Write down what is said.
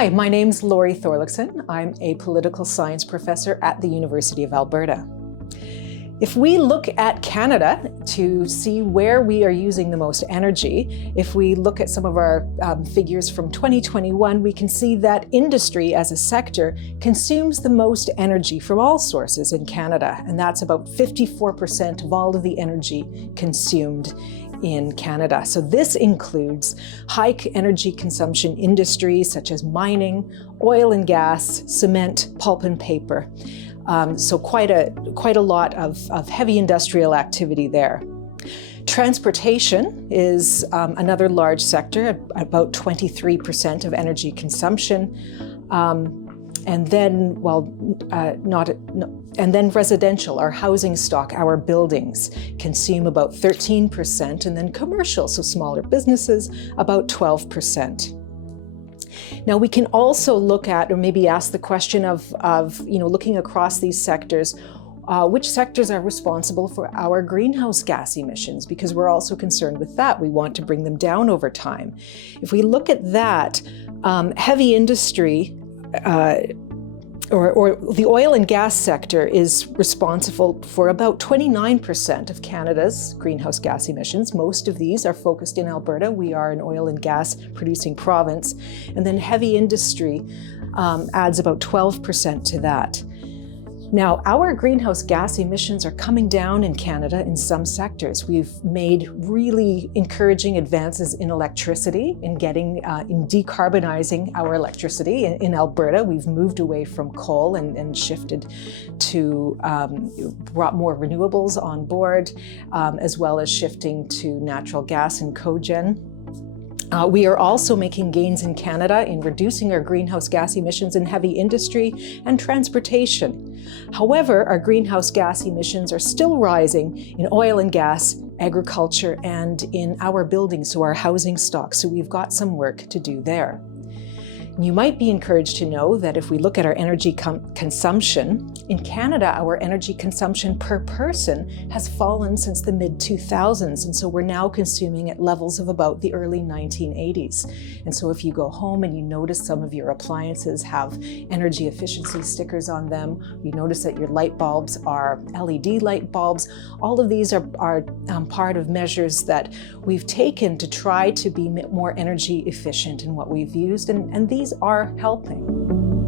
Hi, my name's Laurie Thorlakson. I'm a political science professor at the University of Alberta. If we look at Canada to see where we are using the most energy, if we look at some of our figures from 2021, we can see that industry as a sector consumes the most energy from all sources in Canada, and that's about 54% of all of the energy consumed in Canada. So this includes high energy consumption industries such as mining, oil and gas, cement, pulp and paper. So quite a lot of heavy industrial activity there. Transportation is another large sector, about 23% of energy consumption. And then, and then residential, our housing stock, our buildings consume about 13%, and then commercial, so smaller businesses, about 12%. Now we can also look at, or maybe ask the question of looking across these sectors, which sectors are responsible for our greenhouse gas emissions? Because we're also concerned with that. We want to bring them down over time. If we look at that, heavy industry, or the oil and gas sector is responsible for about 29% of Canada's greenhouse gas emissions. Most of these are focused in Alberta. We are an oil and gas producing province. And then heavy industry adds about 12% to that. Now, our greenhouse gas emissions are coming down in Canada in some sectors. We've made really encouraging advances in electricity, in decarbonizing our electricity. In Alberta, we've moved away from coal and shifted to, brought more renewables on board, as well as shifting to natural gas and cogen. We are also making gains in Canada in reducing our greenhouse gas emissions in heavy industry and transportation. However, our greenhouse gas emissions are still rising in oil and gas, agriculture, and in our buildings, so our housing stock. So we've got some work to do there. You might be encouraged to know that if we look at our energy consumption, in Canada, our energy consumption per person has fallen since the mid-2000s, and so we're now consuming at levels of about the early 1980s. And so if you go home and you notice some of your appliances have energy efficiency stickers on them, you notice that your light bulbs are LED light bulbs, all of these are part of measures that we've taken to try to be more energy efficient in what we've used, and these are helping.